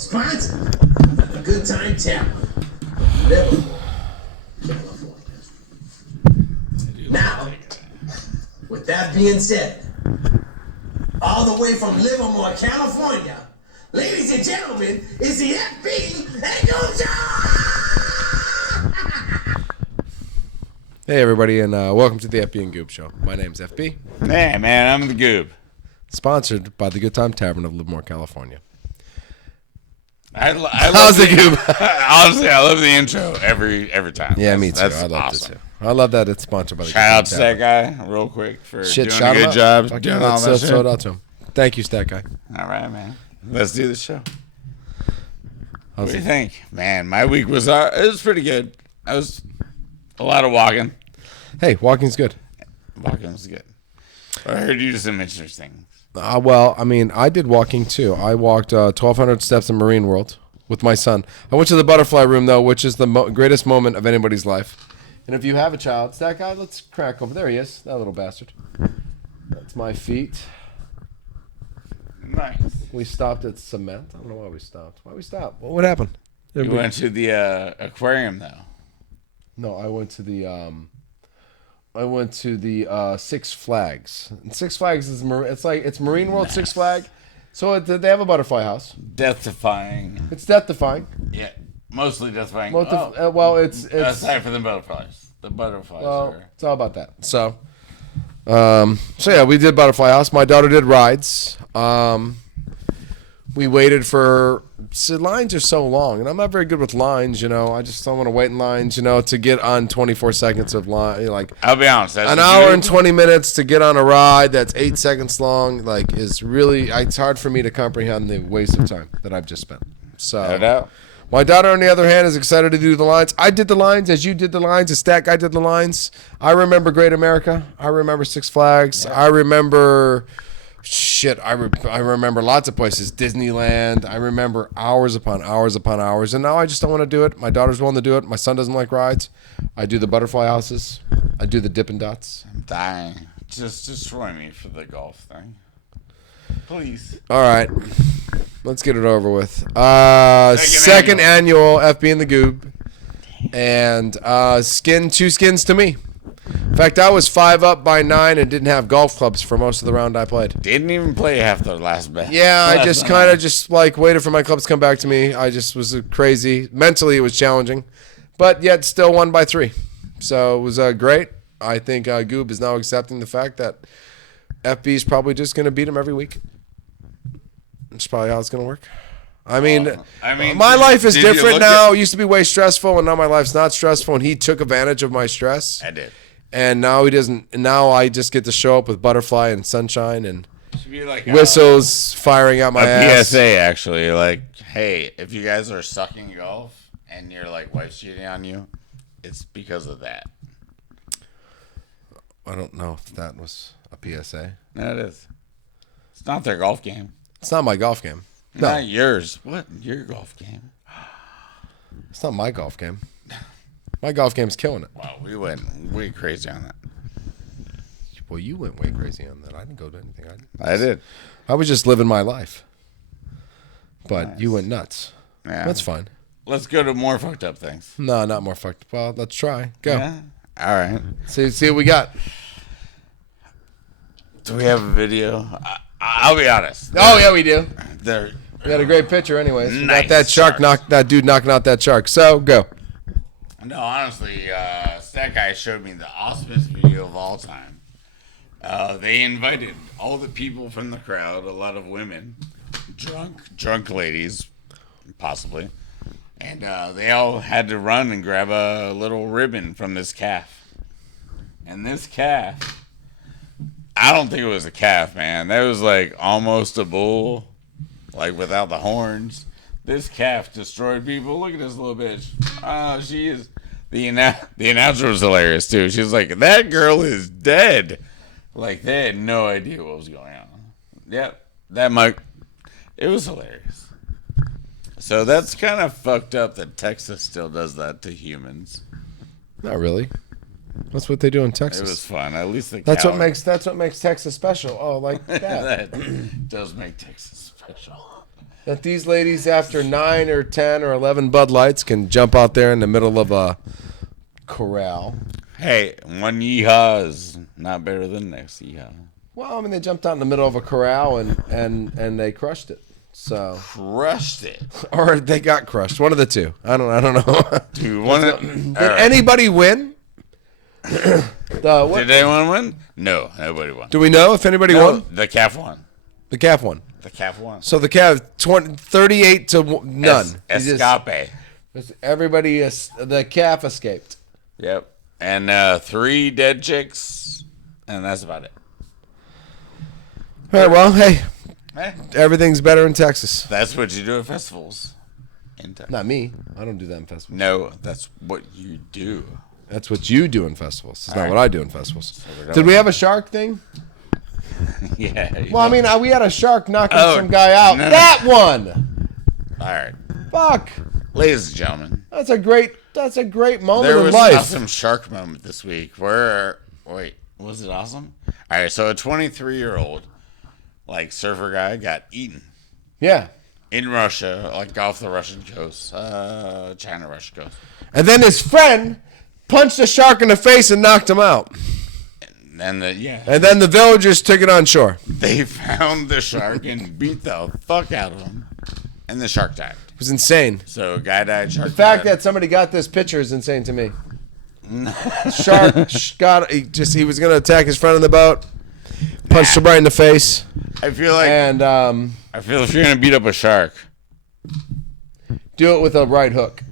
Sponsored by the Good Time Tavern, Livermore, California. Now, with that being said, all the way from Livermore, California, ladies and gentlemen, it's the FB and Goob Show! Hey everybody, and welcome to the FB and Goob Show. My name's FB. Hey man, I'm the Goob. Sponsored by the Good Time Tavern of Livermore, California. I How's the Goob? Honestly, I love the intro every time. Yeah, me too. That's I love awesome. this too. I love that it's sponsored by the Shout out Good to Time that guy real quick for doing a shout him good out. job Fuck doing yeah, all that let's shit. throw it out to him. Thank you, StatGUY. All right, man. Let's do the show. How's What do it? you think? Man, my week was it was pretty good. I was a lot of walking. Hey, walking's good. Walking was good. I heard you do some interesting. Well, I mean, I did walking too. I walked 1,200 steps in Marine World with my son. I went to the butterfly room, though, which is the greatest moment of anybody's life. And if you have a child, StatGUY, let's crack over. There he is, that little bastard. That's my feet. Nice. We stopped at cement. I don't know why we stopped. Why we stopped? What happened? You went to the aquarium though. No, I went to the Six Flags. And Six Flags is it's Marine World. Nice. Six Flag. So they have a butterfly house. Death-defying. It's death-defying. Yeah, mostly death-defying. Well, it's aside from the butterflies. The butterflies are. It's all about that. So yeah, we did butterfly house. My daughter did rides. We waited for. See, lines are so long, and I'm not very good with lines. I just don't want to wait in lines. To get on 24 seconds of line. Like, I'll be honest, that's an hour and 20 minutes to get on a ride that's 8 seconds long. Like, is really. It's hard for me to comprehend the waste of time that I've just spent. So. No doubt. My daughter, on the other hand, is excited to do the lines. I did the lines as you did the lines, as StatGUY did the lines. I remember Great America. I remember Six Flags. Yeah. I remember, I remember lots of places. Disneyland. I remember hours upon hours upon hours. And now I just don't want to do it. My daughter's willing to do it. My son doesn't like rides. I do the butterfly houses. I do the Dippin' Dots. I'm dying. Just destroy me for the golf thing. Please. All right. Let's get it over with. Second annual FB and the Goob. And two skins to me. In fact, I was 5 up by 9 and didn't have golf clubs for most of the round I played. Didn't even play half the last bet. Yeah, I just kind of waited for my clubs to come back to me. I just was crazy. Mentally, it was challenging. But yet still won by 3. So it was great. I think Goob is now accepting the fact that FB is probably just going to beat him every week. That's probably how it's going to work. I mean, my life is different now. It used to be way stressful, and now my life's not stressful, and he took advantage of my stress. I did. And now he doesn't. And now I just get to show up with butterfly and sunshine and like whistles firing out my ass. PSA, actually. Like, hey, if you guys are sucking golf and your wife's cheating on you, it's because of that. I don't know if that was a PSA. No, it is. It's not their golf game. It's not my golf game. No. Not yours. What? Your golf game? It's not my golf game. My golf game's killing it. Wow, we went way crazy on that. Well, you went way crazy on that. I didn't go to anything. I did. I was just living my life. But nice. You went nuts. Yeah. That's fine. Let's go to more fucked up things. No, not more fucked up. Well, let's try. Go. Yeah. All right. See what we got. Do we have a video? I'll be honest. Oh, yeah, we do. We got a great picture anyways. We nice got that dude knocking out that shark. So, go. No, honestly, StatGUY showed me the awesomest video of all time. They invited all the people from the crowd, a lot of women, drunk ladies, possibly, and they all had to run and grab a little ribbon from this calf. And this calf, I don't think it was a calf, man. That was almost a bull, without the horns. This calf destroyed people. Look at this little bitch. Oh, she is. The announcer was hilarious, too. She was like, that girl is dead. They had no idea what was going on. Yep. It was hilarious. So that's kind of fucked up that Texas still does that to humans. Not really. That's what they do in Texas. It was fun. At least that's what makes Texas special. Oh, like that. That does make Texas special. special. That these ladies, after 9 or 10 or 11 Bud Lights, can jump out there in the middle of a corral. Hey, one yeehaw is not better than the next yeehaw. Well, I mean, they jumped out in the middle of a corral and they crushed it. So Crushed it. or they got crushed. One of the two. I don't know. Dude, Did anybody win? Did anyone win? No, nobody won. Do we know if anybody won? The calf won. The calf won. The calf won. So the calf 38 to none. Escape. Everybody the calf escaped. Yep. And 3 dead chicks, and that's about it. All right, well, hey, Hey, everything's better in Texas. that's what you do at festivals. In Texas. Not me. I don't do that in festivals. No, that's what you do. That's what you do in festivals. It's not right. what I do in festivals. we're Did we have a shark thing? Yeah. Well, I mean, we had a shark knocking Oh, some guy out. no. That one. All right, Fuck. ladies and gentlemen, That's a great moment there in was life. an awesome shark moment this week. Wait, was it awesome? All right, so a 23-year-old surfer guy got eaten Yeah. in Russia, off the Russian coast, China-Russia coast. And then his friend punched a shark in the face and knocked him out. And And then the villagers took it on shore. they found the shark and beat the fuck out of him, and the shark died. It was insane. So guy died, shark The fact died. that somebody got this picture is insane to me. Shark he was going to attack his friend on the boat, punched him right in the face, I feel like and if you're gonna beat up a shark, do it with a right hook.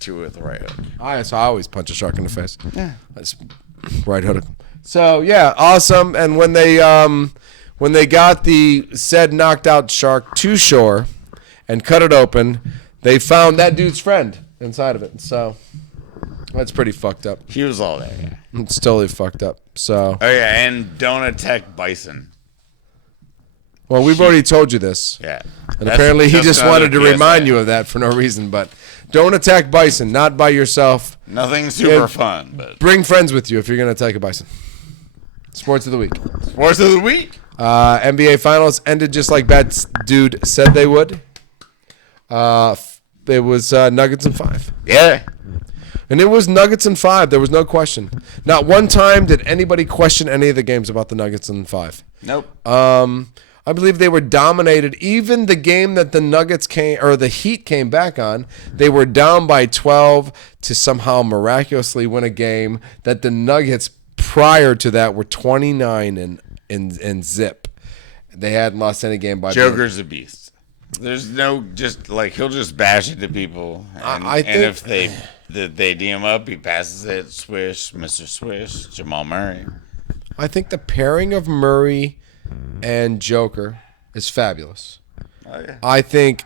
do it with the right hook. I always punch a shark in the face. Yeah, right hook. So yeah, awesome. And when they got the said knocked out shark to shore and cut it open, they found that dude's friend inside of it. So that's pretty fucked up. He was all there. Yeah. It's totally fucked up. So Oh yeah, and don't attack bison. well, we've already told you this. Yeah. And apparently he just wanted to another remind PSA. you of that for no reason. But don't attack bison, not by yourself. Nothing super Yeah. fun, but Bring friends with you if you're going to attack a bison. Sports of the week. sports of the week. NBA Finals ended just like Bad Dude said they would. It was Nuggets in 5. Yeah. And it was Nuggets in 5. There was no question. Not one time did anybody question any of the games about the Nuggets in 5. Nope. I believe they were dominated. Even the game that the Nuggets the Heat came back on, they were down by 12 to somehow miraculously win a game that the Nuggets prior to that were 29 in zip. They hadn't lost any game by Joker's a beast. There's no he'll just bash into people, and, I think- and if they D him up, he passes it. Swish, Mr. Swish, Jamal Murray. I think the pairing of Murray and Joker is fabulous. Oh yeah. I think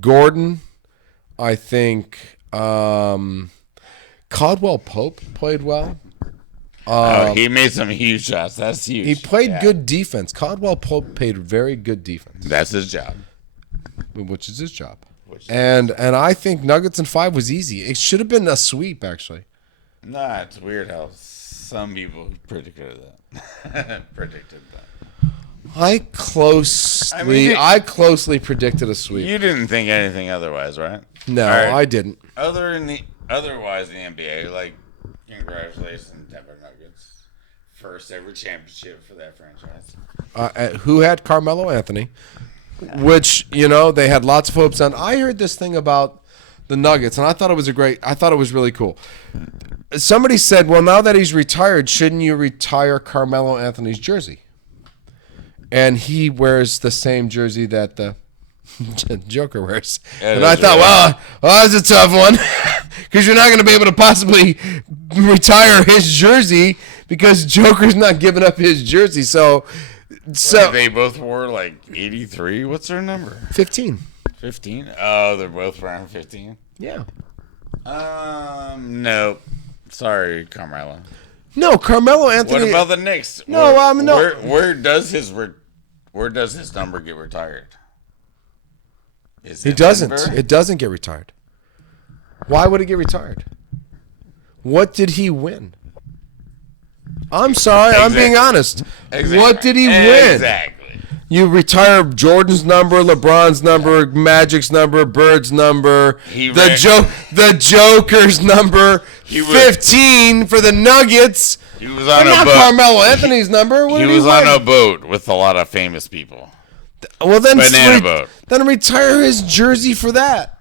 Gordan, I think Caldwell Pope played well. He made some huge shots. That's huge. He played Yeah. good defense. Caldwell Pope played very good defense, That's his job. which is his job. And I think Nuggets in 5 was easy. It should have been a sweep, actually. Nah, it's weird how some people predicted that. I closely predicted a sweep. You didn't think anything otherwise, right? No, All right. I didn't. Otherwise in the NBA, congratulations, Denver Nuggets, first ever championship for that franchise. Who had Carmelo Anthony, which, they had lots of hopes on. I heard this thing about the Nuggets, and I thought it was really cool. Somebody said, well, now that he's retired, shouldn't you retire Carmelo Anthony's jersey? And he wears the same jersey that the Joker wears. And I thought, well, that's a tough one, because you're not going to be able to possibly retire his jersey because Joker's not giving up his jersey. So they both wore 83. What's their number? 15. 15. Oh, they're both around 15. Yeah. No. Sorry, Carmelo. No, Carmelo Anthony. What about the Knicks? No, no. Where does his number get retired? It doesn't. Denver? It doesn't get retired. Why would it get retired? What did he win? I'm sorry. I'm being honest. Exactly. What did he win? Exactly. You retire Jordan's number, LeBron's number, Magic's number, Bird's number, the Joker's number, 15 for the Nuggets. He was on not a boat. Carmelo Anthony's number. He was on a boat with a lot of famous people. Well, then Banana boat. Then retire his jersey for that.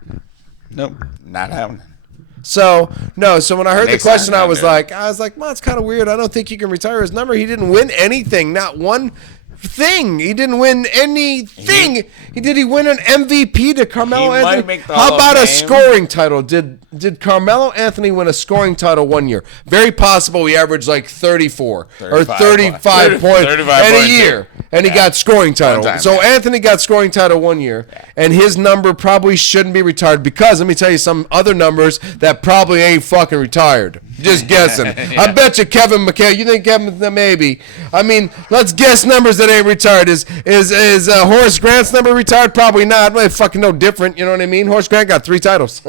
Nope, not happening. So when I heard the question, I was like, well, it's kind of weird. I don't think you can retire his number. He didn't win anything, not one thing. He didn't win anything. He win an MVP to Carmelo Anthony? How about a scoring title? Did Carmelo Anthony win a scoring title one year? Very possible. He averaged like 34 or 35 points in a year. And he got scoring title. So Anthony got scoring title one year, and his number probably shouldn't be retired because, let me tell you some other numbers that probably ain't fucking retired. Just guessing. I bet you Kevin McHale, you think Kevin, maybe. I mean, let's guess numbers that ain't retired. Is Horace Grant's number retired? Probably not. Well, fucking no different, you know what I mean? Horace Grant got 3 titles.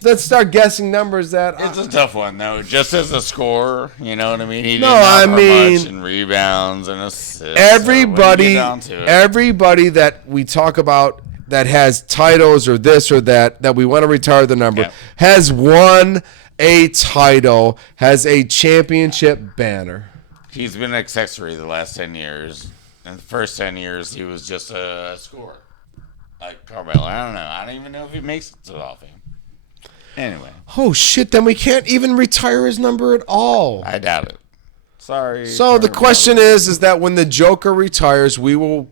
Let's start guessing numbers that... It's a tough one, though. Just as a scorer, you know what I mean? He didn't much in rebounds and assists. Everybody that we talk about that has titles or this or that we want to retire the number has won a title, has a championship banner. He's been an accessory the last 10 years. In the first 10 years, he was just a scorer. Like Carmelo. I don't know. I don't even know if he makes it to the Hall of Fame. Anyway. Oh, shit. Then we can't even retire his number at all. I doubt it. Sorry. So the question is that when the Joker retires, we will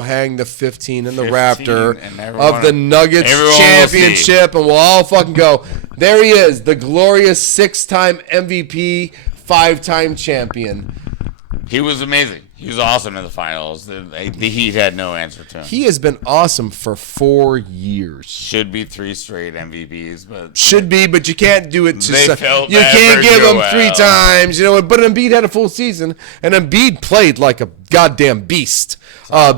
hang the 15 in the Raptor of the Nuggets championship, and we'll all fucking go, there he is, the glorious 6-time MVP, 5-time champion. He was amazing. He was awesome in the finals. The Heat had no answer to him. He has been awesome for 4 years. Should be 3 straight MVPs, but you can't do it. You can't give him 3 times, you know. But Embiid had a full season, and Embiid played like a goddamn beast.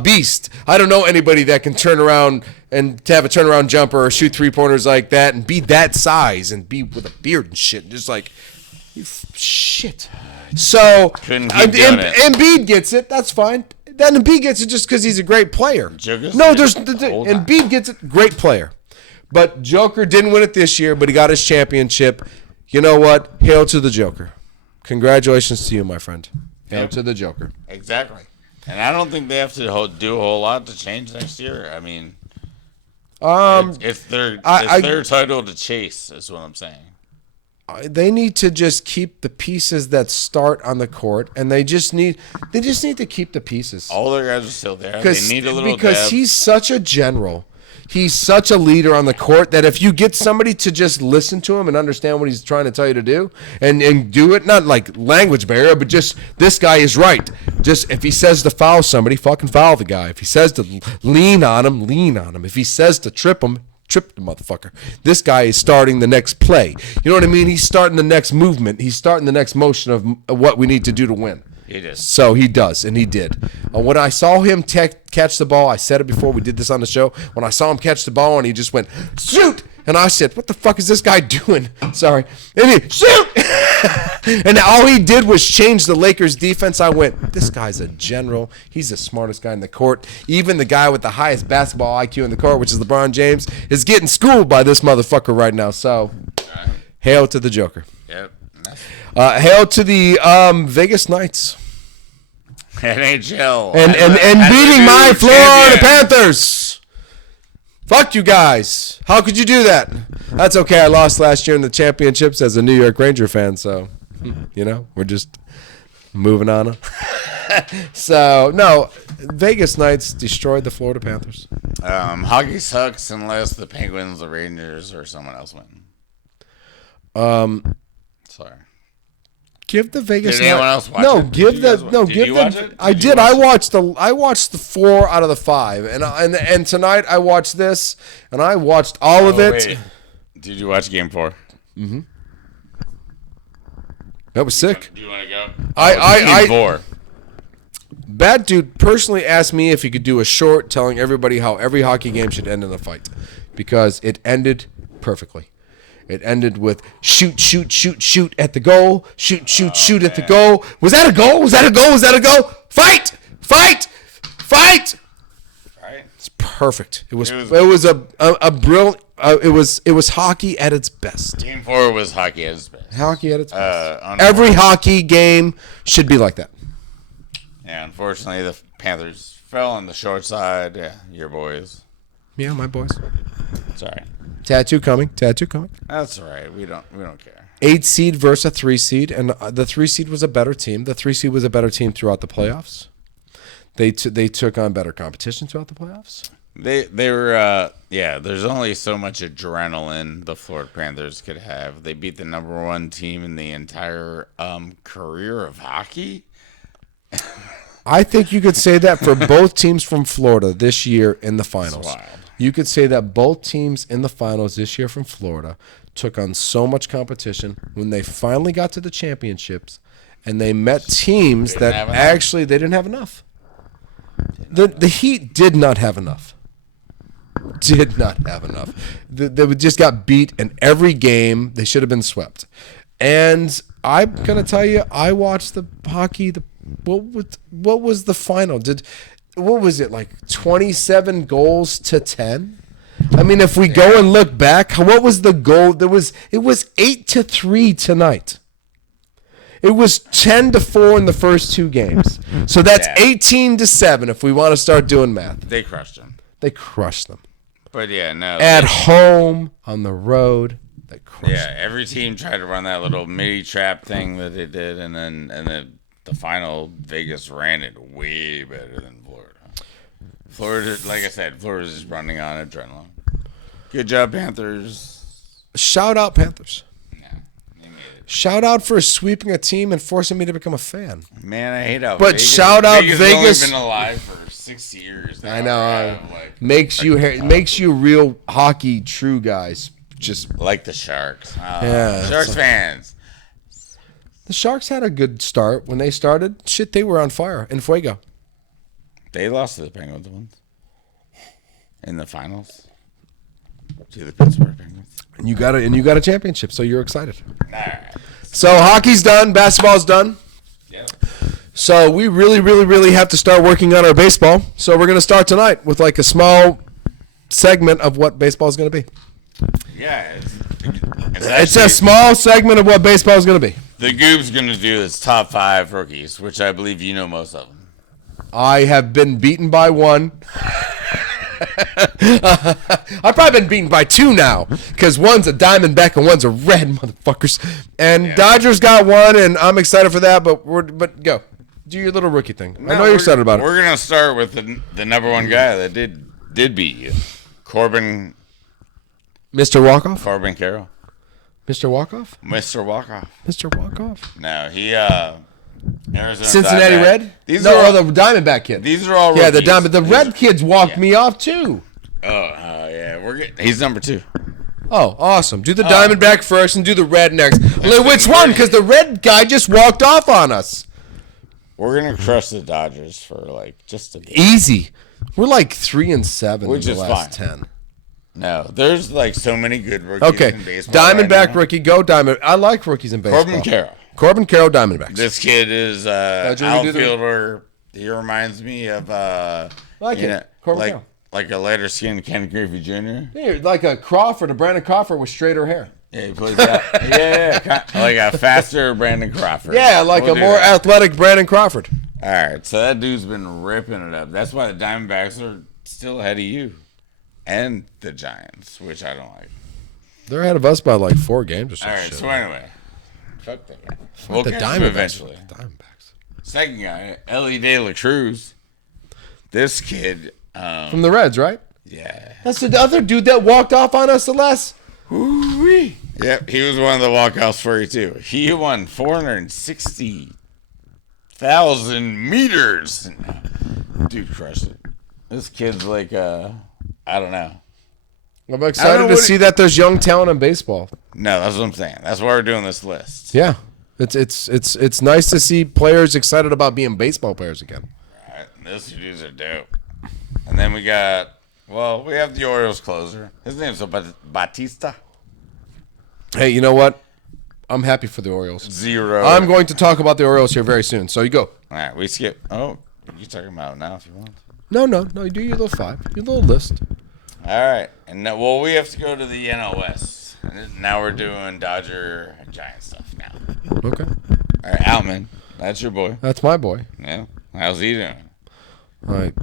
Beast. I don't know anybody that can turn around and to have a turnaround jumper or shoot 3-pointers like that and be that size and be with a beard and shit. Just like shit. So Embiid gets it. That's fine. Then Embiid gets it just because he's a great player. Embiid gets it. Great player. But Joker didn't win it this year, but he got his championship. You know what? Hail to the Joker. Congratulations to you, my friend. Hail to the Joker. Exactly. And I don't think they have to do a whole lot to change next year. I mean, it's their title to chase, is what I'm saying. They need to just keep the pieces that start on the court, and they just need to keep the pieces. All their guys are still there. They need a little because depth. He's such a general. He's such a leader on the court that if you get somebody to just listen to him and understand what he's trying to tell you to do and do it, not like language barrier, but just this guy is right. Just if he says to foul somebody, fucking foul the guy. If he says to lean on him, lean on him. If he says to trip him, trip the motherfucker. This guy is starting the next play. You know what I mean? He's starting the next movement. He's starting the next motion of what we need to do to win. He does. So he does, and he did. When I saw him catch the ball, I said it before, we did this on the show. When I saw him catch the ball and he just went, shoot! And I said, what the fuck is this guy doing? Sorry. And he, shoot! And all he did was change the Lakers' defense. I went, this guy's a general. He's the smartest guy in the court. Even the guy with the highest basketball IQ in the court, which is LeBron James, is getting schooled by this motherfucker right now. So, hail to the Joker. Yep. Hail to the Vegas Knights. NHL. And beating my Florida Panthers. Fuck you guys. How could you do that? That's okay. I lost last year in the championships as a New York Ranger fan, so, you know, we're just moving on. So, no, Vegas Knights destroyed the Florida Panthers. Hockey sucks unless the Penguins, the Rangers, or someone else win. Sorry. Give the Vegas. Did anyone else watch it? Give you them. watch it? I did. I watched the 4 out of the 5, and tonight I watched this, and I watched all of it. Wait. Did you watch Game 4? Mm-hmm. That was sick. Do you want to go? Game 4. Bad Dude personally asked me if he could do a short telling everybody how every hockey game should end in a fight, because it ended perfectly. It ended with shoot, shoot, shoot, shoot at the goal. Shoot, shoot, shoot at the goal. Was that a goal? Was that a goal? Was that a goal? Fight! Fight! Fight! Right? It's perfect. It was a brilliant. It was hockey at its best. Game 4 was hockey at its best. Hockey at its best. Every hockey game should be like that. Yeah, unfortunately, the Panthers fell on the short side. Yeah, your boys. Yeah, my boys. Sorry. Tattoo coming. That's all right. We don't care. 8 seed versus a 3 seed, and the 3 seed was a better team. The 3 seed was a better team throughout the playoffs. They took on better competition throughout the playoffs. They were there's only so much adrenaline the Florida Panthers could have. They beat the number 1 team in the entire career of hockey. I think you could say that for both teams from Florida this year in the finals. That's wild. You could say that both teams in the finals this year from Florida took on so much competition when they finally got to the championships and they met teams that actually they didn't have enough. The Heat did not have enough. They just got beat in every game. They should have been swept. And I'm gonna tell you, I watched the hockey. What was the final? What was it, like 27 goals to 10? I mean, if we go and look back, what was the goal? It was 8-3 tonight. It was 10-4 in the first 2 games. So that's 18-7 if we want to start doing math. They crushed them. But yeah, no. At home, on the road, they crushed them. Every team tried to run that little mini trap thing that they did, and then the final, Vegas ran it way better than Florida. Florida, like I said, Florida's just running on adrenaline. Good job, Panthers. Shout out, Panthers. Shout out for sweeping a team and forcing me to become a fan. Man, I hate how Vegas. Shout out Vegas. Has only been alive for 6 years. I know. Makes you real hockey true guys. Just like the Sharks. Sharks fans. The Sharks had a good start when they started. Shit, they were on fire in Fuego. They lost to the Penguins once in the finals to the Pittsburgh Penguins. And you got a championship, so you're excited. All right. So hockey's done, basketball's done. Yeah. So we really, really, really have to start working on our baseball. So we're gonna start tonight with like a small segment of what baseball is gonna be. Yeah, it's a small segment of what baseball is gonna be. The Goob's gonna do his top 5 rookies, which I believe you know most of them. I have been beaten by one. I've probably been beaten by 2 now because one's a Diamondback and one's a Red, motherfuckers. And Dodgers got 1, and I'm excited for that. But go do your little rookie thing. I know you're excited about it. We're gonna start with the number 1 guy that did beat you, Corbin. Mr. Walkoff. Corbin Carroll. Mr. Walkoff. Mr. Walkoff. Mr. Walkoff. No, he Arizona Cincinnati Diamondback. Red? These no, are all, the Diamondback kid. These are all rookies. Yeah, the Red kids walked me off too. Yeah, he's number 2. Oh, awesome. Do the Diamondback first and do the Red next. Which one? Because the Red guy just walked off on us. We're going to crush the Dodgers for like just a bit. Easy. We're like 3-7 which in the is last fine. 10. No, there's like so many good rookies in baseball. Diamondback right rookie, go Diamond. I like rookies in baseball. Corbin Carroll, Diamondbacks. This kid is outfielder. He reminds me of Corbin Carroll. Like a lighter skinned Ken Griffey Jr. Yeah, like a Brandon Crawford with straighter hair. Yeah, he plays that. Like a faster Brandon Crawford. Yeah, like a more athletic Brandon Crawford. All right, so that dude's been ripping it up. That's why the Diamondbacks are still ahead of you. And the Giants, which I don't like. They're ahead of us by like 4 games or something. All right, so anyway. Fuck that guy. We'll the Diamondbacks. Eventually. Diamondbacks. Second guy, Ellie De La Cruz. This kid. From the Reds, right? Yeah. That's the other dude that walked off on us the last. Ooh-wee. Yep, he was one of the walk-offs for you, too. He won 460,000 meters. Dude crushed it. This kid's like, I don't know. I'm excited to see that there's young talent in baseball. No, that's what I'm saying. That's why we're doing this list. Yeah. It's nice to see players excited about being baseball players again. All right, those dudes are dope. And then we have the Orioles closer. His name's Batista. Hey, you know what? I'm happy for the Orioles. 0. I'm going to talk about the Orioles here very soon. So you go. All right, we skip. Oh, you talking about now if you want. No. You do your little 5. Your little list. All right. And now, well, we have to go to the NOS. Now we're doing Dodger Giant stuff now. Okay. All right, Outman. That's your boy. That's my boy. Yeah. How's he doing? All right.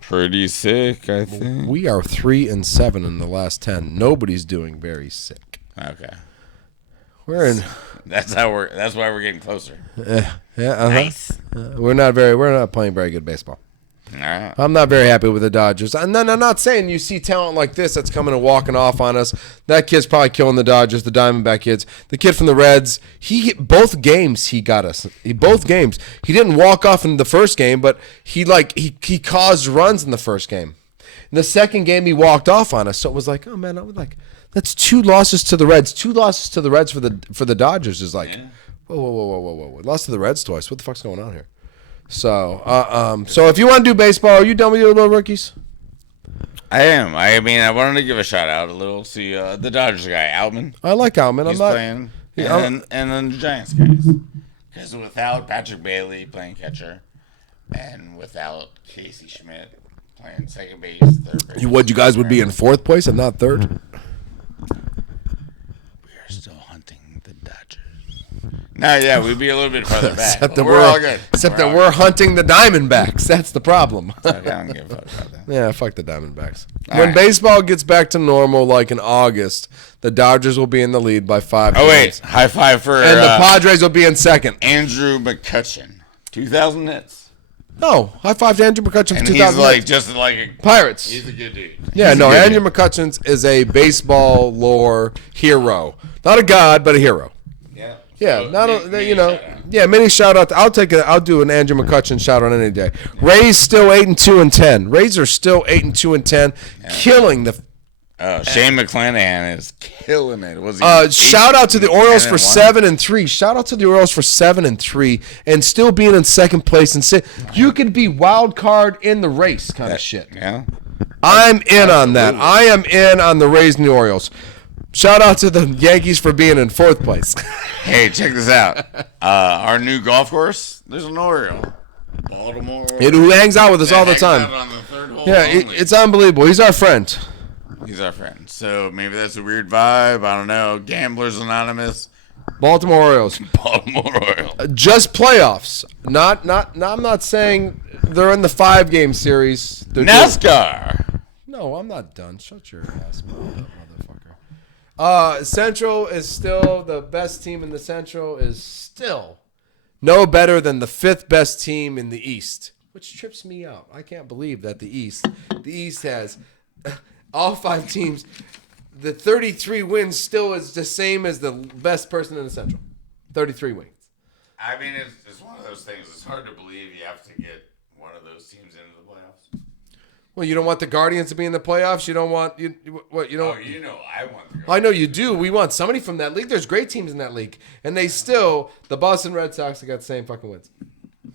Pretty sick, I think. We are 3-7 in the last 10. Nobody's doing very sick. Okay. We're in. That's why we're getting closer. Nice. We're not playing very good baseball. All right. I'm not very happy with the Dodgers. And then I'm not saying you see talent like this that's coming and walking off on us. That kid's probably killing the Dodgers, the Diamondback kids. The kid from the Reds, both games he got us. Both games. He didn't walk off in the first game, but he caused runs in the first game. In the second game, he walked off on us. So it was like, oh man, I was like, that's 2 losses to the Reds. 2 losses to the Reds for the Dodgers is like, whoa. Lost to the Reds twice. What the fuck's going on here? So, so if you want to do baseball, are you done with your little rookies? I am. I mean, I wanted to give a shout out a little. See, the Dodgers guy, Outman. I like Outman. He's playing. And then the Giants guys. Because without Patrick Bailey playing catcher, and without Casey Schmidt playing second base, third base. You guys would be in 4th place and not 3rd? We are still hunting the Dodgers. No, yeah, we'd be a little bit further back. Except that we're all good. Except that we're hunting the Diamondbacks. That's the problem. Okay, I don't give a fuck about that. Yeah, fuck the Diamondbacks. All When right. baseball gets back to normal, like in August, the Dodgers will be in the lead by 5 Oh, games. wait. High five for And the Padres will be in 2nd. Andrew McCutcheon. 2,000 hits. No, high five to Andrew McCutcheon for And 2000. he's like, just like a Pirates. He's a good dude. Yeah, He's a no, good Andrew dude. McCutcheon is a baseball lore hero. Not a god, but a hero. Yeah. Yeah, So, not mini you know. shout out. Yeah, mini shout out. I'll take it. I'll do an Andrew McCutcheon shout out any day. Rays still 8-2-10. Rays are still 8-2-10, killing the. Shane McClanahan is killing it. Was he Shout out to the Orioles for 10-1? 7-3. Shout out to the Orioles for 7-3, and still being in 2nd place. And you could be wild card in the race, kind of shit. Yeah. I'm in on that. I am in on the Rays and the Orioles. Shout out to the Yankees for being in 4th place. Hey, check this out. Our new golf course. There's an Oriole. Baltimore. Who hangs out with us all the Hangs out time. on the third hole Yeah, only. it's unbelievable. He's our friend. He's our friend. So maybe that's a weird vibe. I don't know. Gamblers Anonymous. Baltimore Orioles. Baltimore Oriole. Just playoffs. I'm not saying they're in the 5-game series. They're NASCAR. No, I'm not done. Shut your ass, motherfucker. Central is still the best team in the Central is still no better than the 5th best team in the East, which trips me out. I can't believe that the East has all 5 teams. The 33 wins still is the same as the best person in the Central. 33 wins. I mean, it's one of those things. It's hard to believe you have to get one of those teams into the playoffs. Well, you don't want the Guardians to be in the playoffs. You don't want what you don't. Oh, you know I want the I know you do. We want somebody from that league. There's great teams in that league, and they still the Boston Red Sox have got the same fucking wins.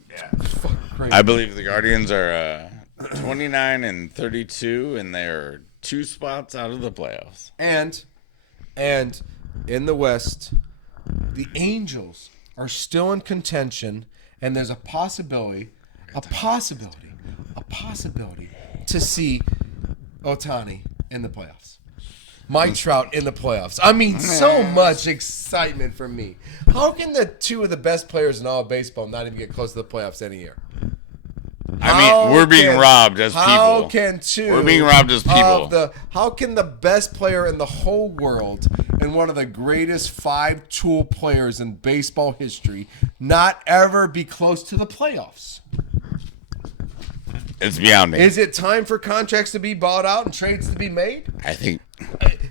Yeah. Fucking crazy. I believe the Guardians are 29-32, and they're 2 spots out of the playoffs. And in the West, the Angels are still in contention, and there's a possibility to see Ohtani in the playoffs. Mike Trout in the playoffs. I mean, so much excitement for me. How can the 2 of the best players in all of baseball not even get close to the playoffs any year? I mean, we're being robbed as people. How can 2? We're being robbed as people. How can the best player in the whole world and one of the greatest 5-tool players in baseball history not ever be close to the playoffs? It's beyond me. Is it time for contracts to be bought out and trades to be made? I think.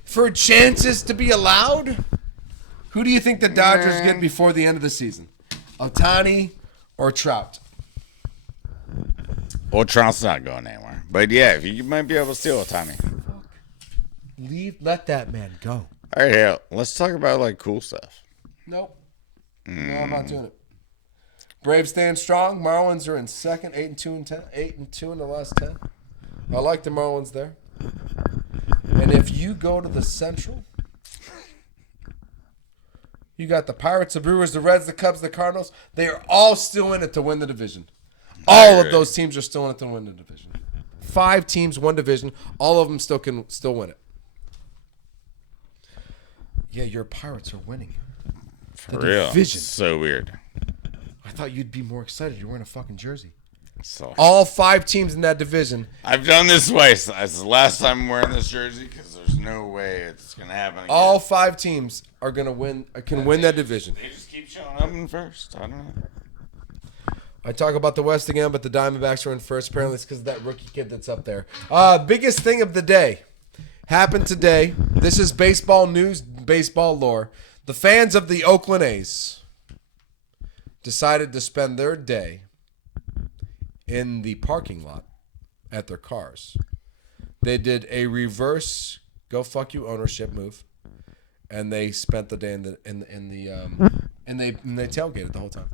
For chances to be allowed? Who do you think the Dodgers get before the end of the season? Ohtani or Trout? Well, Trout's not going anywhere. But yeah, if you might be able to steal Ohtani. Let that man go. All right, yeah, let's talk about like cool stuff. Nope. No, I'm not doing it. Braves staying strong. Marlins are in 2nd, 8-2-10, 8-2 in the last 10. I like the Marlins there. And if you go to the Central, you got the Pirates, the Brewers, the Reds, the Cubs, the Cardinals. They are all still in it to win the division. All of those teams are still in it to win the division. 5 teams, one division. All of them still can win it. Yeah, your Pirates are winning. For real. Division. So weird. I thought you'd be more excited. You're wearing a fucking jersey. So All 5 teams in that division. I've done this twice. It's the last time I'm wearing this jersey because there's no way it's gonna happen again. All 5 teams are gonna win. Can win that division. They just keep showing up in first. I don't know. I talk about the West again, but the Diamondbacks are in first. Apparently, it's because of that rookie kid that's up there. Biggest thing of the day happened today. This is baseball news, baseball lore. The fans of the Oakland A's decided to spend their day in the parking lot at their cars. They did a reverse go fuck you ownership move, and they spent the day and they tailgated the whole time.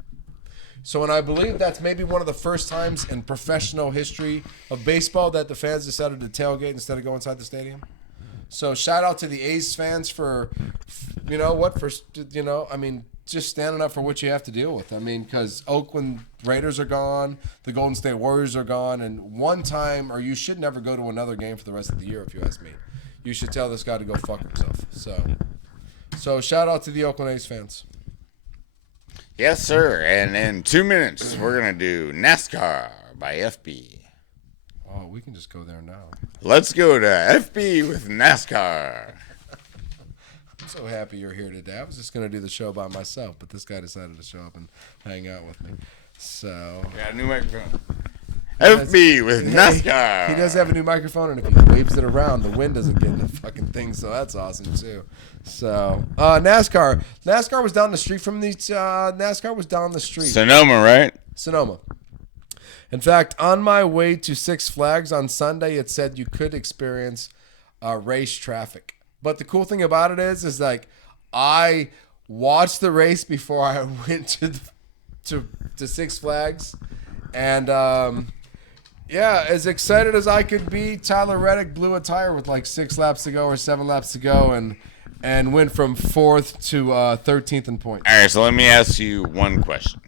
So, and I believe that's maybe one of the first times in professional history of baseball that the fans decided to tailgate instead of go inside the stadium. So, shout out to the A's fans for just standing up for what you have to deal with. I mean, because Oakland Raiders are gone, the Golden State Warriors are gone, and you should never go to another game for the rest of the year, if you ask me. You should tell this guy to go fuck himself. So shout out to the Oakland A's fans. Yes, sir. And in 2 minutes, we're gonna do NASCAR by FB. Oh, we can just go there now. Let's go to FB with NASCAR. I'm so happy you're here today. I was just going to do the show by myself, but this guy decided to show up and hang out with me. So, Got a new microphone. FB with NASCAR. He does have a new microphone, and if he waves it around, the wind doesn't get in the fucking thing, so that's awesome, too. So, NASCAR. NASCAR was down the street from the... NASCAR was down the street. Sonoma, right? Sonoma. In fact, on my way to Six Flags on Sunday, it said you could experience race traffic. But the cool thing about it is like I watched the race before I went to Six Flags, and as excited as I could be, Tyler Reddick blew a tire with like 6 laps to go or 7 laps to go, and went from 4th to 13th in points. All right, so let me ask you one question.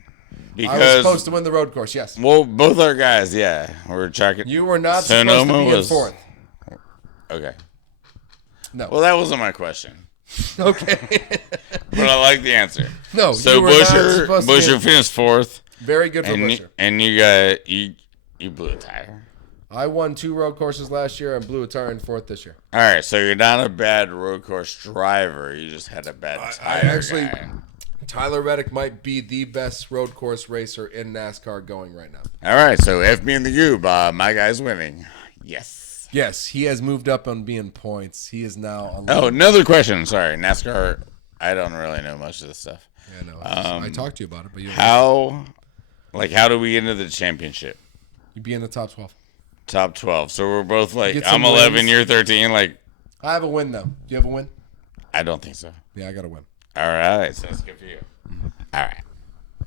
Because I was supposed to win the road course, yes. Well, both our guys, yeah, we're tracking. You were not supposed to be in 4th. Okay. No. Well, that wasn't my question. Okay. But I like the answer. No, so you were not supposed to be Busher finished 4th. Very good for Busher. And you blew a tire. I won 2 road courses last year and blew a tire in 4th this year. All right, so you're not a bad road course driver. You just had a bad tire guy. Tyler Reddick might be the best road course racer in NASCAR going right now. All right, so FB and the Goob, my guy's winning. Yes. Yes, he has moved up on being points. He is now... Oh, another question. Sorry, NASCAR, I don't really know much of this stuff. Yeah, no, I talked to you about it, but you don't how do we get into the championship? You'd be in the top 12. Top 12. So we're both like, Get I'm some 11, wins. you're 13. Like, I have a win, though. Do you have a win? I don't think so. Yeah, I got a win. All right, so that's good for you. All right.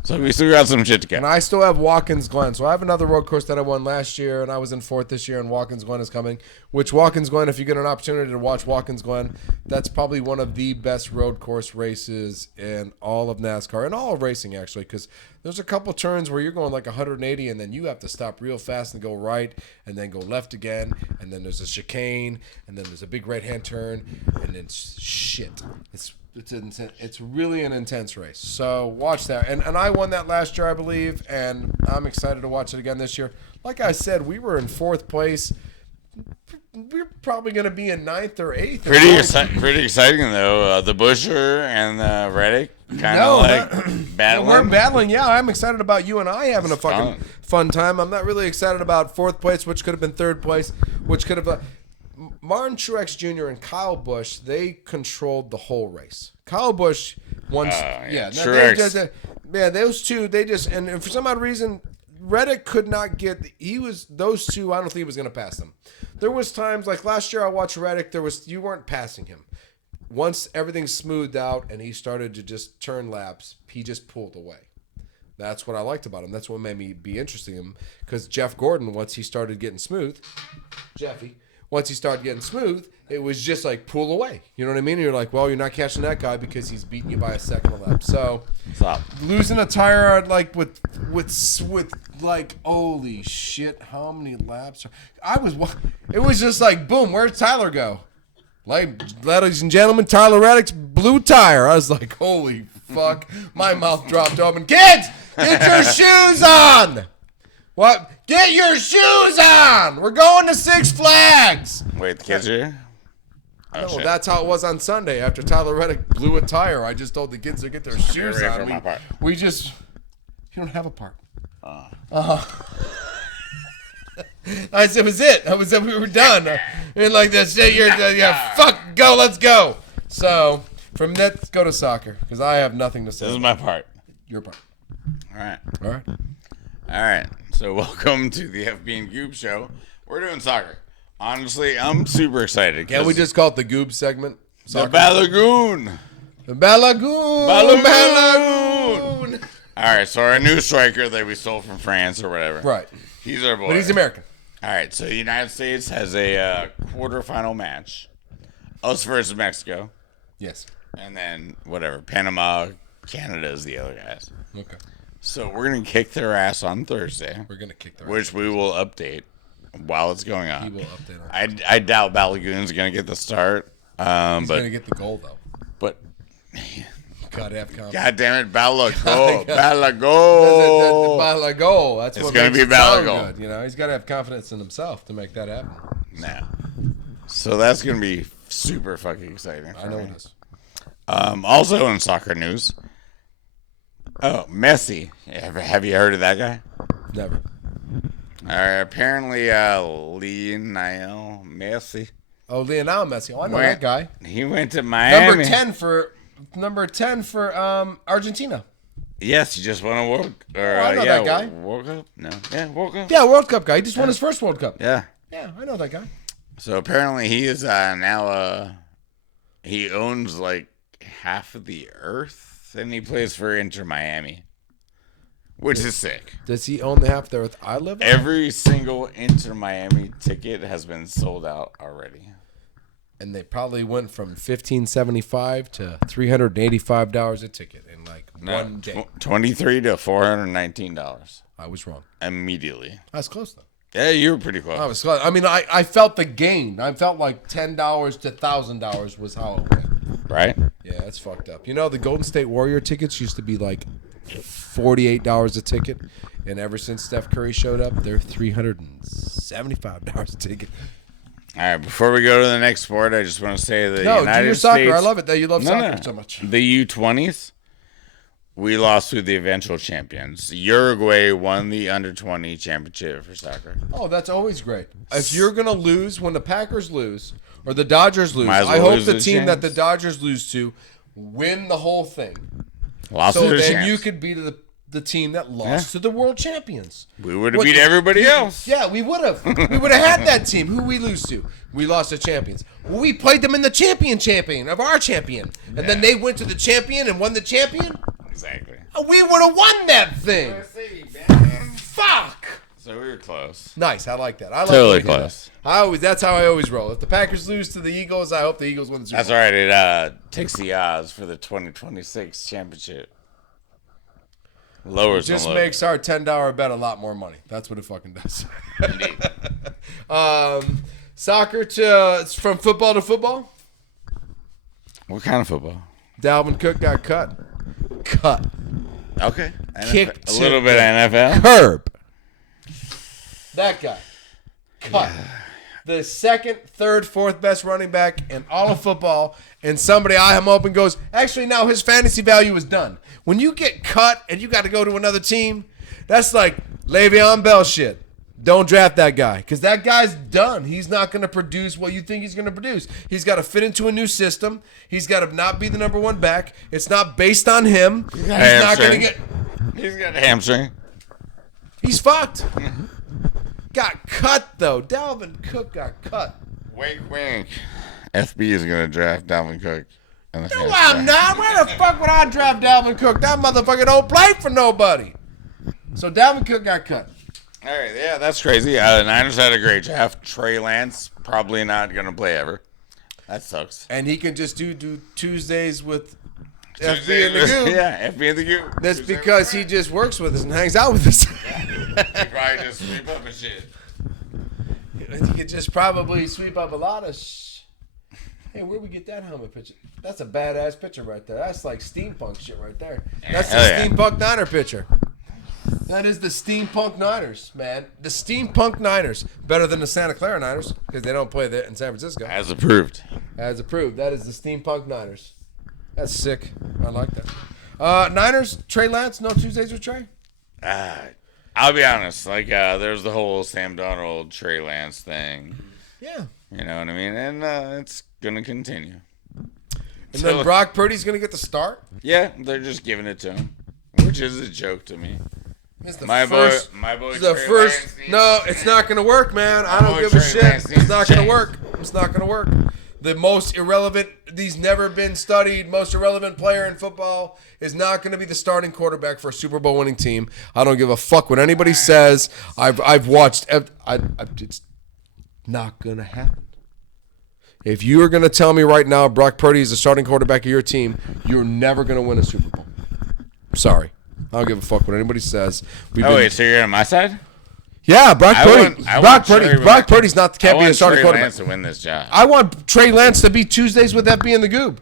So we still got some shit to get. And I still have Watkins Glen. So I have another road course that I won last year, and I was in 4th this year, and Watkins Glen is coming. Which Watkins Glen, if you get an opportunity to watch Watkins Glen, that's probably one of the best road course races in all of NASCAR, and all of racing, actually, because there's a couple turns where you're going like 180, and then you have to stop real fast and go right, and then go left again, and then there's a chicane, and then there's a big right-hand turn, and then shit. It's really an intense race. So watch that. And I won that last year, I believe, and I'm excited to watch it again this year. Like I said, we were in 4th place. We're probably going to be in 9th or 8th. Pretty exciting, though. The Busher and the Reddick kind of battling. We're battling, yeah. I'm excited about you and I having a fucking fun time. I'm not really excited about 4th place, which could have been 3rd place, which could have... Martin Truex Jr. and Kyle Busch, they controlled the whole race. Kyle Busch won. Truex. Those two, and for some odd reason, Reddick could not get. Those two. I don't think he was going to pass them. There was times like last year I watched Reddick. You weren't passing him. Once everything smoothed out and he started to just turn laps, he just pulled away. That's what I liked about him. That's what made me be interested in him because Jeff Gordon, once he started getting smooth, Once he started getting smooth, it was just like pull away. You know what I mean? And you're like, well, you're not catching that guy because he's beating you by a second a lap. So Stop. losing a tire like with like holy shit, how many laps? It was just like boom, where'd Tyler go? Like, ladies and gentlemen, Tyler Reddick's blue tire. I was like, holy fuck, my mouth dropped open. Kids, get your shoes on. What? Get your shoes on. We're going to Six Flags. Wait, the kids are here? Oh, No, shit. that's how it was on Sunday. After Tyler Reddick blew a tire, I just told the kids to get their shoes ready on. for my part. We just, you don't have a part. I said, was it? I was we were done. And like that shit, yeah, fuck, go, let's go. So from that, let's go to soccer because I have nothing to say. This is my part. Your part. All right. All right. All right. So welcome to the FB and Goob show. We're doing soccer. Honestly, I'm super excited. Can't we just call it the Goob segment? the Soccer. Balagoon? The Balagoon. Balagoon. All right. So our new striker that we stole from France or whatever. Right. He's our boy. But he's American. All right. So the United States has a quarterfinal match. Us versus Mexico. Yes. And then whatever. Panama, Canada is the other guys. Okay. So we're going to kick their ass on Thursday. We're going to kick their Which we will update while it's going on. He will update on I doubt Balagoon's going to get the start. He's going to But get the goal, though. but Gotta have confidence. God damn it, Balago. The Balago. Balago. That's It's what gonna makes be it sound Balago. good. You know, he's got to have confidence in himself to make that happen. Nah. So that's going to be super fucking exciting. I know it is. Also in soccer news. Oh, Messi. Have you heard of that guy? Never. Apparently, Lionel Messi. Oh, Lionel Messi. Oh, I know that guy. He went to Miami. Number 10 for Argentina. Yes, he just won a World I know that guy. World Cup? No. Yeah, World Cup. Yeah, World Cup guy. He just won his first World Cup. Yeah. Yeah, I know that guy. So apparently he is now he owns like half of the earth and he plays for Inter Miami. Which is sick. Does he own the half the earth I live on? Every single Inter Miami ticket has been sold out already. And they probably went from $1,575 to $385 a ticket in like one day. $23 to $419 I was wrong. immediately. I was close though. Yeah, you were pretty close. I was close. I mean, I felt the gain. I felt like $10 to $1,000 was how it went. Right? Yeah, that's fucked up. You know, the Golden State Warrior tickets used to be like $48 a ticket, and ever since Steph Curry showed up, they're $375 a ticket. All right, before we go to the next sport, I just want to say the No, United do your soccer. States, I love it that you love soccer so much. The U20s, we lost to the eventual champions. Uruguay won the under-20 championship for soccer. Oh, that's always great. If you're going to lose, when the Packers lose or the Dodgers lose, Might as I well hope lose the the team that chance. the Dodgers lose to win the whole thing. Lost So to their then chance. you could be the team that lost to the world champions. We would have beat everybody else. Yeah, we would have. We would have had that team. Who we lose to? We lost to champions. Well, we played them in the champion of our champion. And then they went to the champion and won the champion. Exactly. We would have won that thing. Fuck. So we were close. Nice. I like that. I like Totally when you do close. that. That's how I always roll. If the Packers lose to the Eagles, I hope the Eagles win the Super That's Bowl. all right. It takes the odds for the 2026 championship. Lowers Just the low. makes our $10 bet a lot more money. That's what it fucking does. Indeed. Soccer to from football to football. What kind of football? Dalvin Cook got cut. Okay. Kicked a little bit of NFL. Curb. That guy. Cut. The second, third, fourth best running back in all of football, and somebody eye him open goes, actually, now his fantasy value is done. When you get cut and you got to go to another team, that's like Le'Veon Bell shit. Don't draft that guy because that guy's done. He's not going to produce what you think he's going to produce. He's got to fit into a new system. He's got to not be the number one back. It's not based on him. He's not going to get. He's got a hamstring. He's fucked. Got cut though. Dalvin Cook got cut. Wink, wink. FB is going to draft Dalvin Cook. In the No, first I'm not. Where the fuck would I draft Dalvin Cook? That motherfucker don't play for nobody. So Dalvin Cook got cut. All right, yeah, that's crazy. The Niners had a great draft. Trey Lance probably not gonna play ever. That sucks. And he can just do Tuesdays with Tuesday FB and the Goob. Yeah, FB and the Goob. That's Tuesday because he just works with us and hangs out with us. He probably just sweep up and shit. He could just probably sweep up a lot of Hey, where'd we get that helmet picture? That's a badass picture right there. That's like steampunk shit right there. That's the steampunk Niner picture. That is the steampunk Niners, man. The steampunk Niners. Better than the Santa Clara Niners because they don't play that in San Francisco. As approved. As approved. That is the steampunk Niners. That's sick. I like that. Niners, Trey Lance, no Tuesdays with Trey? I'll be honest. Like, there's the whole Sam Darnold, Trey Lance thing. Yeah. You know what I mean? And it's going to continue. And then Brock Purdy's going to get the start? Yeah, they're just giving it to him, which is a joke to me. My boy, the Trey first. Lance No, it's not going to work, man. I don't give a shit. It's not going to work. It's not going to work. The most irrelevant, these never been studied, most irrelevant player in football is not going to be the starting quarterback for a Super Bowl winning team. I don't give a fuck what anybody says. I've watched. It's not going to happen. If you are going to tell me right now Brock Purdy is the starting quarterback of your team, you're never going to win a Super Bowl. Sorry. I don't give a fuck what anybody says. Wait, so you're on my side? Yeah, Brock Purdy. Brock Purdy's can't be a starting quarterback. I want Trey Lance to win this job. I want Trey Lance to be Tuesdays with FB and the Goob.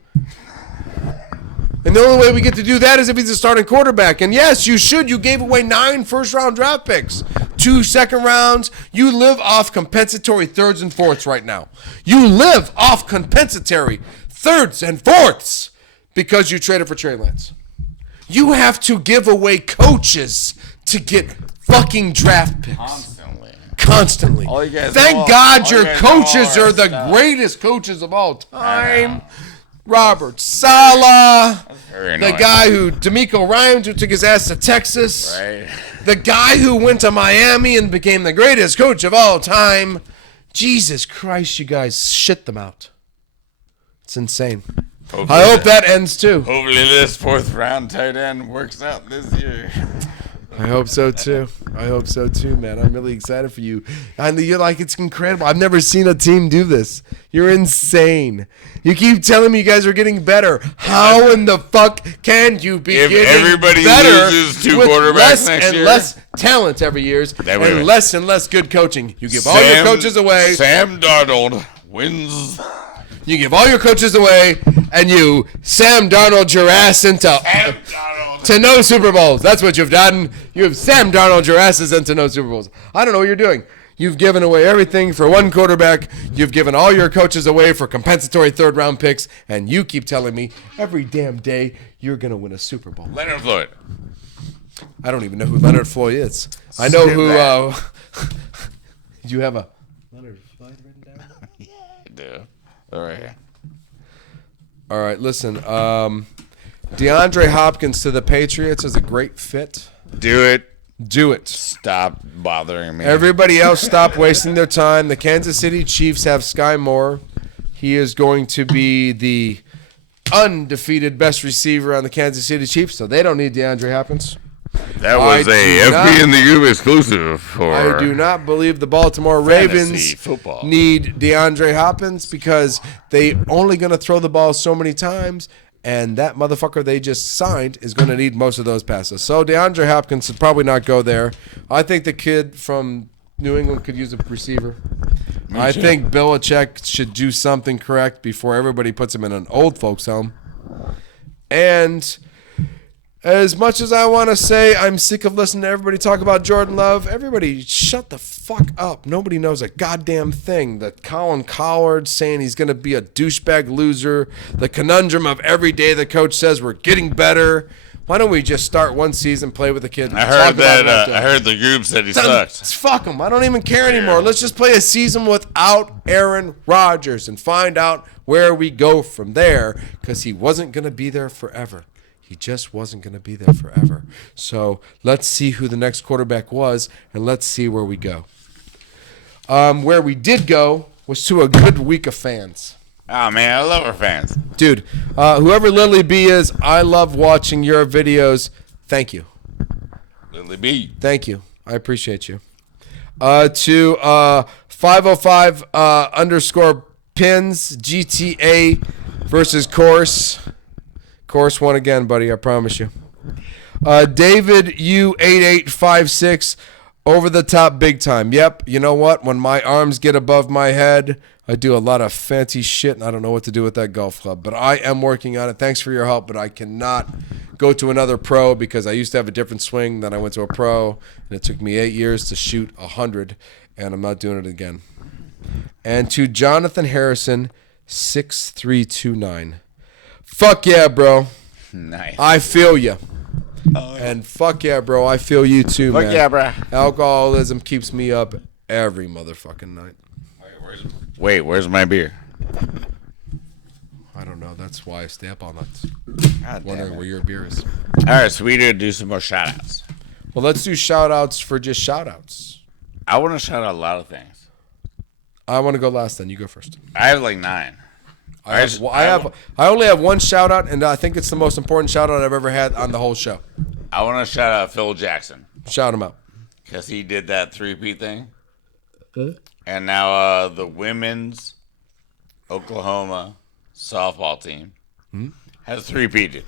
And the only way we get to do that is if he's a starting quarterback. And yes, you should. You gave away 9 first-round draft picks, 2 second rounds. You live off compensatory thirds and fourths right now. You live off compensatory thirds and fourths because you traded for Trey Lance. You have to give away coaches to get fucking draft picks. Constantly. Thank God your coaches are the greatest coaches of all time. Robert Saleh, the guy who, D'Amico Ryans, who took his ass to Texas. Right. The guy who went to Miami and became the greatest coach of all time. Jesus Christ, you guys shit them out. It's insane. I hope that ends too. Hopefully this 4th round tight end works out this year. I hope so too. Man. I'm really excited for you. And you're like, it's incredible. I've never seen a team do this. You're insane. You keep telling me you guys are getting better. How in the fuck can you be getting better? If everybody loses 2 quarterbacks next year, less talent every year, and less good coaching. You give all your coaches away. Sam Darnold wins. You give all your coaches away, and you Sam Darnold your ass into to no Super Bowls. That's what you've done. You have Sam Darnold your asses into no Super Bowls. I don't know what you're doing. You've given away everything for one quarterback. You've given all your coaches away for compensatory third-round picks, and you keep telling me every damn day you're going to win a Super Bowl. Leonard Floyd. I don't even know who Leonard Floyd is. I know who... Did you have a Leonard Floyd written down? Yeah, I do. All right. All right, listen. DeAndre Hopkins to the Patriots is a great fit. Do it. Stop bothering me. Everybody else stop wasting their time. The Kansas City Chiefs have Sky Moore. He is going to be the undefeated best receiver on the Kansas City Chiefs, so they don't need DeAndre Hopkins. That was a FB and the Goob exclusive for I do not believe the Baltimore Ravens need DeAndre Hopkins because they only going to throw the ball so many times, and that motherfucker they just signed is going to need most of those passes. So DeAndre Hopkins should probably not go there. I think the kid from New England could use a receiver. I think Belichick should do something correct before everybody puts him in an old folks home. And as much as I want to say I'm sick of listening to everybody talk about Jordan Love, everybody shut the fuck up. Nobody knows a goddamn thing. The Colin Cowherd saying he's going to be a douchebag loser. The conundrum of every day the coach says we're getting better. Why don't we just start one season, play with the kid? I heard that. I heard the Goob said he sucked. Fuck him. I don't even care anymore. Let's just play a season without Aaron Rodgers and find out where we go from there because he wasn't going to be there forever. He just wasn't going to be there forever. So let's see who the next quarterback was, and let's see where we go. Where we did go was to a good week of fans. Oh, man, I love our fans. Dude, whoever Lily B is, I love watching your videos. Thank you. Lily B. Thank you. I appreciate you. To 505 underscore pins GTA versus Course. Course won again, buddy. I promise you. David U8856 over the top big time. Yep. You know what? When my arms get above my head, I do a lot of fancy shit, and I don't know what to do with that golf club. But I am working on it. Thanks for your help, but I cannot go to another pro because I used to have a different swing. Then I went to a pro, and it took me 8 years to shoot 100, and I'm not doing it again. And to Jonathan Harrison, 6329. Fuck yeah, bro. Nice. I feel you. Oh, yeah. And fuck yeah, bro. I feel you too, man. Fuck yeah, bro. Alcoholism keeps me up every motherfucking night. Wait, where's my beer? I don't know. That's why I stay up all night. God Wondering damn where it. your beer is. All right, so we need to do some more shout outs. Well, let's do shout outs for just shout outs. I want to shout out a lot of things. I want to go last then. You go first. I have like 9. I only have one shout out, and I think it's the most important shout out I've ever had on the whole show. I want to shout out Phil Jackson. Shout him out. Because he did that 3P thing. And now the women's Oklahoma softball team has 3P'd.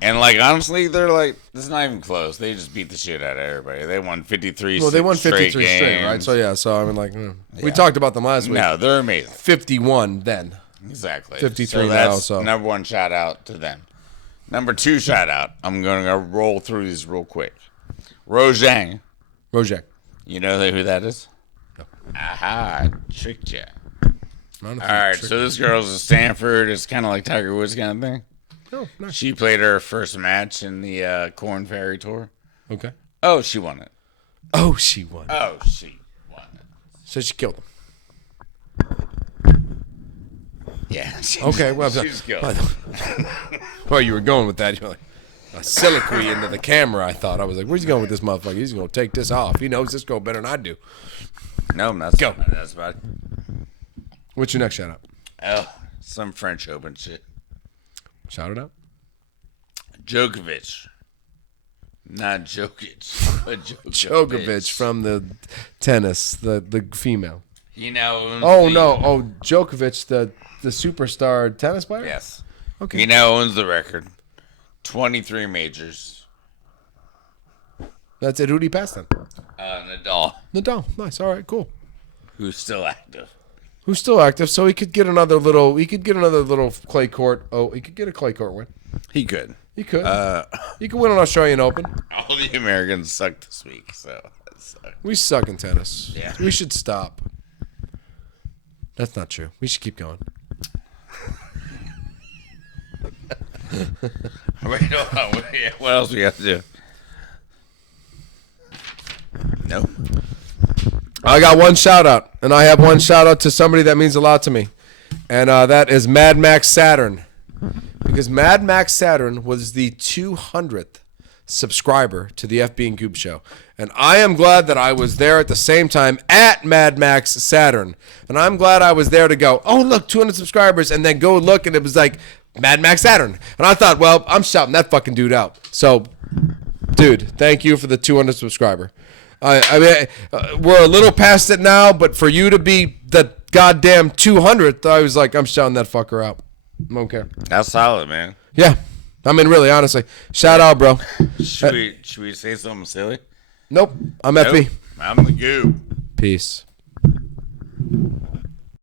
And, like, honestly, they're like, this is not even close. They just beat the shit out of everybody. They won 53 Well, they won 53 straight, games. right? So, yeah. So, I mean, like, we talked about them last week. No, they're amazing. 51 then. Exactly. 53 that's now, so. number 1 shout out to them. Number 2 shout out. I'm going to roll through these real quick. Rojang. Rojak. You know who that is? No. Aha, tricked ya. All All right, so this girl's at Stanford. It's kind of like Tiger Woods kind of thing. Oh, nice. She played her first match in the Corn Ferry Tour. Okay. Oh, she won it. Oh, she won. Oh, she won it. So she killed him. Yeah. Okay, well, she's good. Well, you were going with that. You're like a soliloquy into the camera. I thought I was like, "Where's he going with this motherfucker? He's gonna take this off. He knows this girl better than I do." No, that's Go. That's about it. What's your next shout out? Oh, some French Open shit. Shout it out. Djokovic. Not Jokic, but Djokovic from the tennis, the female. He now owns Djokovic, the superstar tennis player? Yes. Okay. He now owns the record. 23 majors. That's it. Who'd he pass then? Nadal, Nadal. Nice. All right, cool. who's still active. Who's still active, so he could get another little clay court. Oh, he could get a clay court win. He could. He could. He could win an Australian Open. All the Americans sucked this week, so that sucked. We suck in tennis. Yeah. We should stop. That's not true. We should keep going. Wait, hold on. What else we got to do? Nope. I got one shout out, and I have one shout out to somebody that means a lot to me, and that is Mad Max Saturn, because Mad Max Saturn was the 200th subscriber to the FB and Goob show, and I am glad that I was there at the same time at Mad Max Saturn, and I'm glad I was there to go, oh look, 200 subscribers, and then go look, and it was like Mad Max Saturn, and I thought, well, I'm shouting that fucking dude out. So, dude, thank you for the 200 subscriber. I mean, we're a little past it now, but for you to be the goddamn 200th, I was like, I'm shouting that fucker out. I don't care. That's solid, man. Yeah. I mean, really, honestly. Shout out, bro. Should we say something silly? Nope. I'm FB. Nope. I'm the Goob. Peace.